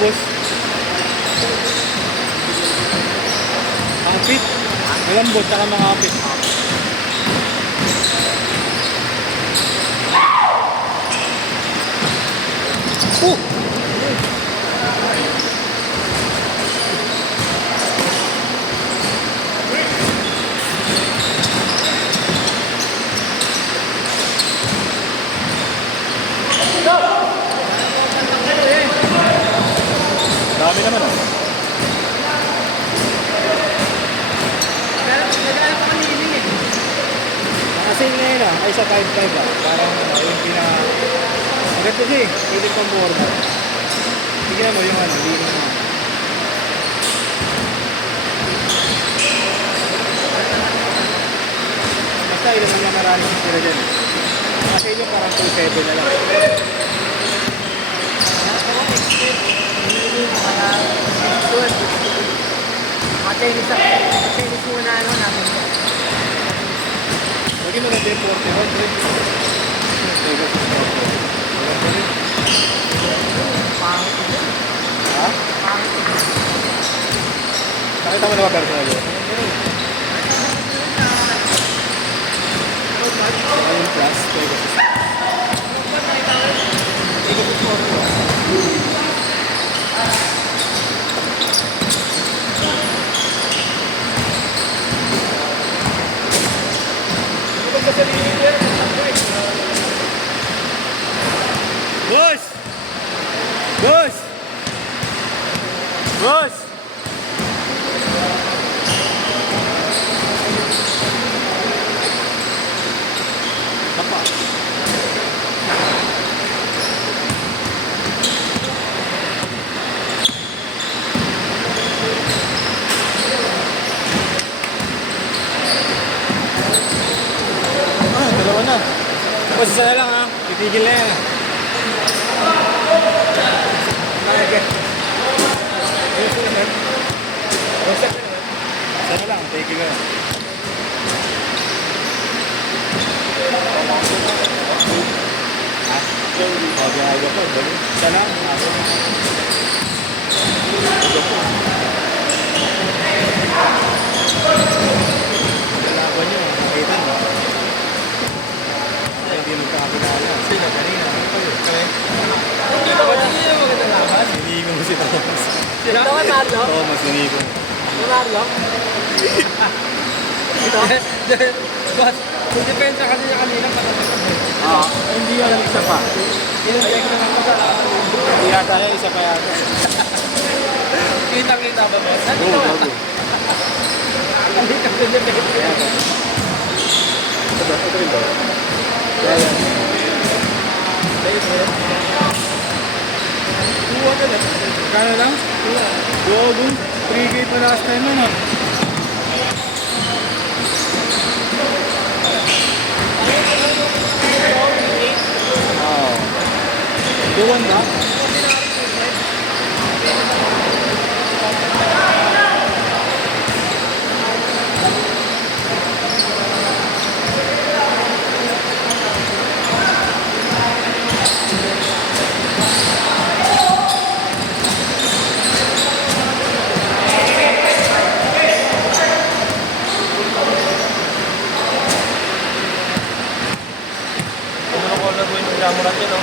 boss. Kapit. Malambot, saka makapit. Dami naman oh. Nakasin na yun ah, ay sa 5-5 ah. Parang yung pinaka... Maganda siya eh, pwede pang board. Tignan mo yung ano, hindi naman. Basta ilan naman maraming sila dyan. Kasi yun parang 2-7 na lang. Chinese muna ano natin. Lagi mo na din 40 ha? Nakita mo na ba personal yun? Ayun plus, Boss! Boss! Boss! Apa? Dalawa na. Boss, isa na lang ha. Titigil na yan. Isa na lang, tigil na. Ha? Aga-aga po, balik. Isa lang. Lalaban nyo, nakita mo. Hindi magkakilala. Sila kanina. Hindi ba kasi yung maganda laban? Sinigo mo si Thomas. Ito ka Marlo? Thomas, sinigo. Si Marlo? Ito? Boss, kung depensa kasi niya kanina patatakot. Hindi yun ang isa pa. Inuntek na lang sa laban. Hindi yata yan, isa pa yata. Kita-kita ba boss? Oo, bago. Hindi ka depensa. Ito rin ba? Yan. Kuha ka na. Kano lang? Gogo. 3K pa last time na. Oo. Duwan ba? Jamurat yun, no?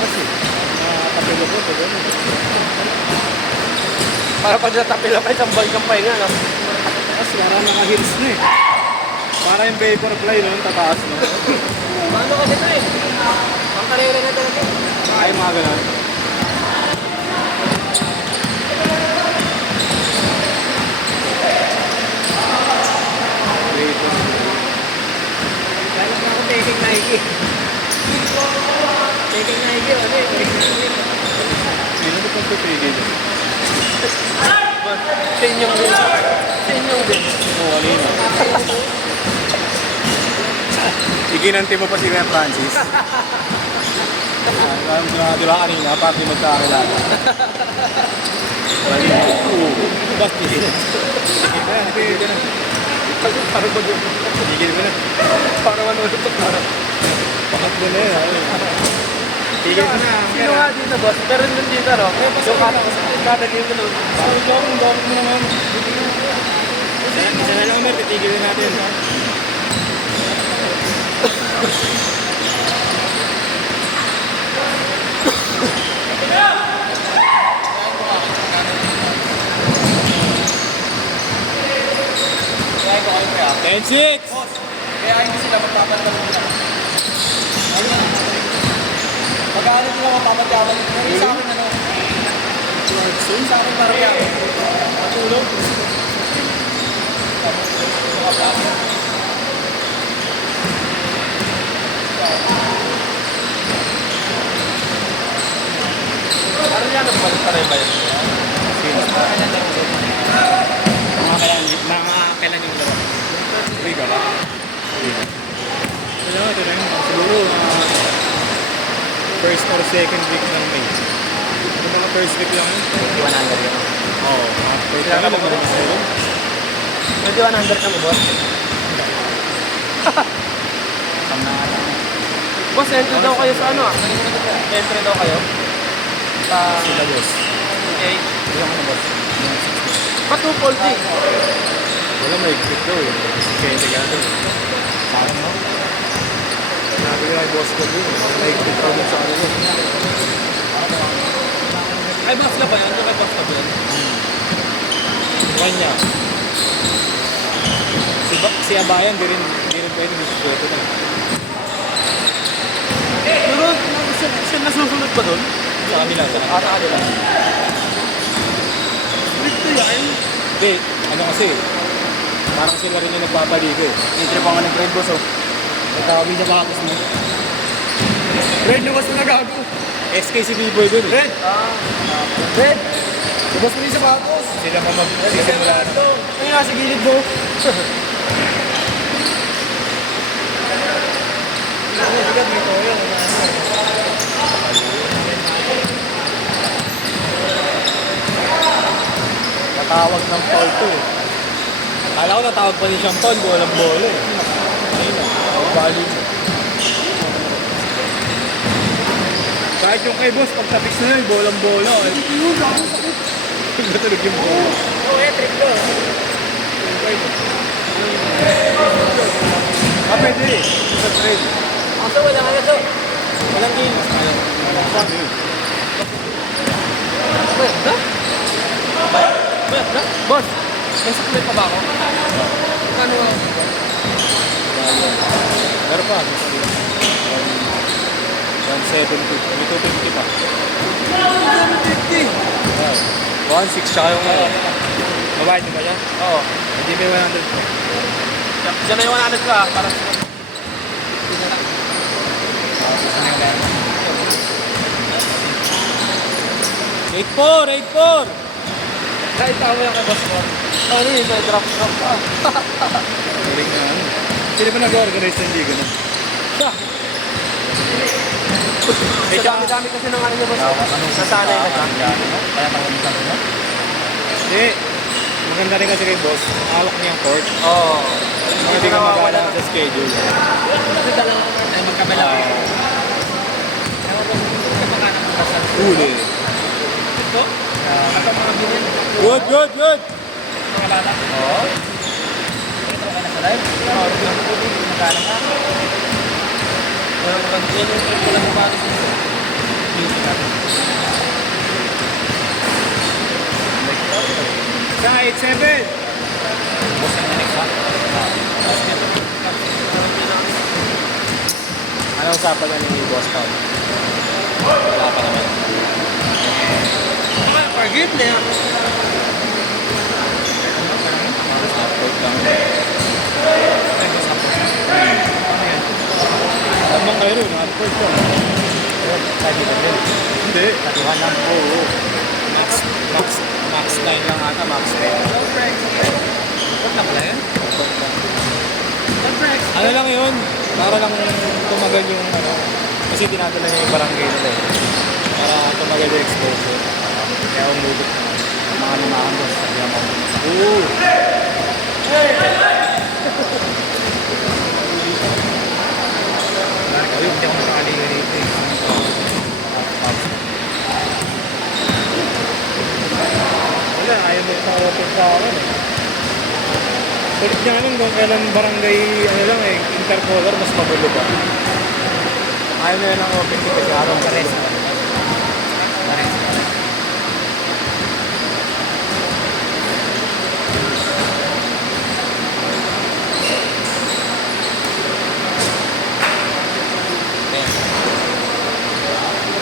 Kasi, nakapilo po ito. Para pag natapila pa, isang balik-kampay nga, no? Kasi, parang naka-heels na eh. Para yung vaporfly nun, tataas no? Ano kasi ito eh? Pangkarera na talaga. Ay, mga ganun. Kaya lang ako taking Nike. Taking Nike, ano eh? Sino ito pang tutigil? Senyong din. Senyong din. Oo, kanina. Iginanti mo pa si Kuya Francis. Di ba kanina, parang di magkakilala. Basta yun. Tigil na. Parang ba Tigil mo na. Parang ano ito? Pangatlo na yun. Tigil ko na. Sino nga dito, boss? Pero nun dito, no? Yung kada dito, no? Gawin mo naman. Isa na lang, Mer. Titigil na natin. Kaya ko kayo kaya. 10-6! Boss, kaya hindi sila magpapantal nila. Mag-aaral sila magpapantal. Pero sa akin, ano? Sa akin, parang yan. Matulog. Ano yan? Nagbalik pa rin ba yun? Sino? Nakakailan yung laro? Uy ka ba? Ito na yun. Siguro, first or second week ng May. Ito mga first week lang yun. 100 yun. Oo. First week lang yun. 100 ka mo, boss? Boss, entry daw kayo sa ano ah? Entry daw kayo? Sa... Sila boss. Okay. Ilang ano boss? Patupol din. Wala may exit daw eh. Kaya tigado. Parang no? Sabi ko kay boss ko din. May exit daw dun sa kanila. Ay, boss ka ba yan? Ano kay boss ka ba yan? Kanya. Si Abayan, di rin pwede mag-suot na. Pero, siya nasusunod ba doon? Sa kanila. Sa kanila. Stricto yan. Hindi, ano kasi, parang sila rin yung nagpapaligo eh. Entry pa nga ng grade boss, oh. Nagkawi na bakas mo. Red na boss mo nagago. SK si B-Boy dun eh. Red! Red! Boss mo rin sa batos. Sila mamagsisimula na. Ay, nasa gilid mo. Bigat may toyo. Natawag ng foul to eh. Kala ko natawag pa ni Champon, bolang bola eh. Ayun na, bali mo. Kahit yung kay boss, pag tapis na yun, bolang bola eh. Matulog yung bola. Oo, trip ko. Pwede eh. Sa trade. Asa wala ka na to? Walang games. Paano yun? Ha? Boss, may saklit pa ba ako? Ano nga? Meron pa. 170. May 250 pa. 150. 1.6 tsaka yung babayad mo ba siya? Oo. Hindi may 100 pa. Diyan na yung 100 ka, para sa... 8-4! Kahit tao yung kay boss mo. Ano yun, may drop ka. Galing na ano. Sino ba nag-organize ng liga na? Siya. Sa dami-dami kasi ng ano niya boss. Nasanay na siya. Kaya tawag sa ano? Hindi. Maganda rin kasi kay boss. Hawak niya yung court. Oo. Hindi ka mag-aala sa schedule. Kasi dalawa ay magkabala. Uli. Ito? At ang mga ganyan. Good! Mga bata. Oo. Ito ka na sa live? Oo. Magkano ka? Pero pag yan yung trip ko lang ba sa beauty natin. Sa 8-7! Boss ang next ha? Ano usapan na ni Boss Town? Wala pa naman. Ano kaya forgive na yan? Support lang. Ay, boss ako. Ano yan? Tamang kayo rin, support lang. Sabi ba din? Hindi. Katuhan lang. Oo. Max 9 lang ata, max 10. No breaks. Huwag na pala yan? No breaks. Ano lang yun? Para lang tumagal yung ano. Kasi tinadala niya yung barangay nila eh. Para tumagal yung exposure. Kaya umugot na. Mga limahan boss. Sabi naman. Oo. Ayun, hindi ako nakaliga rito eh. open sa akin eh. Kulit niya nun kung kailan barangay, ano lang eh, intercolor, mas magulo pa. Ayaw na yan ang open ko kasi araw pa rin. Pares.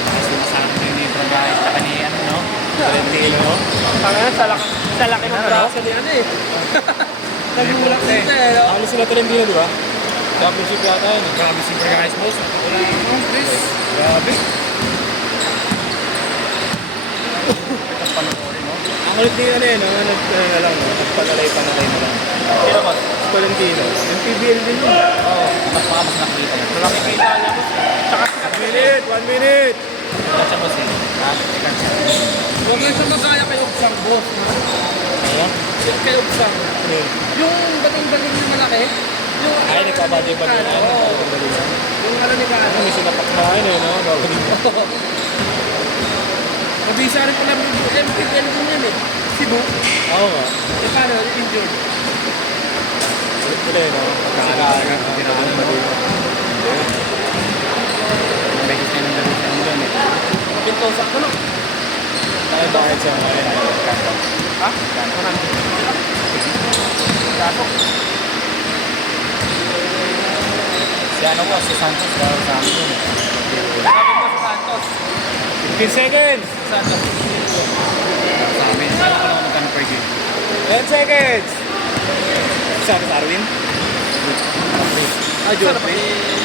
Mas masarap din yung intro guys. Tsaka ni ano no? Valentino. Pangalan sa laki ng braso ni ano eh. Nagulak dito eh. No? Ano sila Valentino, di ba? Championship yata yun eh. Grabe super guys boss. Wala akong Chris. Grabe. Ito panoorin no? Ang ulit din ano eh, na lang, no? Nagpanalay na lang. Sino boss? Si Valentino. Yung PBL din yun. Oo. Mas baka mas nakita mo. Malaki kayo na niya boss. Tsaka sikat 1 minute! sikat siya boss eh. Ha? Sikat siya. Huwag lang siya magkaya kay Ugsang boss. Ano? Kay Ugsang. Ano? Yung dating-dating yung malaki. Yung Ay, nagpabadi-badi na. Oo. Nagpabadi na. Yung ano ni Kano. May sinapak na yun eh, no? Babadi na. Nabisa rin pala yung MPL din yan eh. Cebu. Oo nga. Eh paano? Injured. Ulit pala eh, no? Pagkakalaan. Pagkakalaan. Beses na yung laro siya ng doon eh. Pinto sa ano? Tayo bakit siya ngayon? Ha? Kano? Kaso. Si ano ko, si Santos laro sa amin yun eh. Sabi mo si Santos. 15 seconds! Si Santos. Sa amin. Alam ko lang magkano per game. 10 seconds! Saan? Arwin? Ah, Sana Joe. pati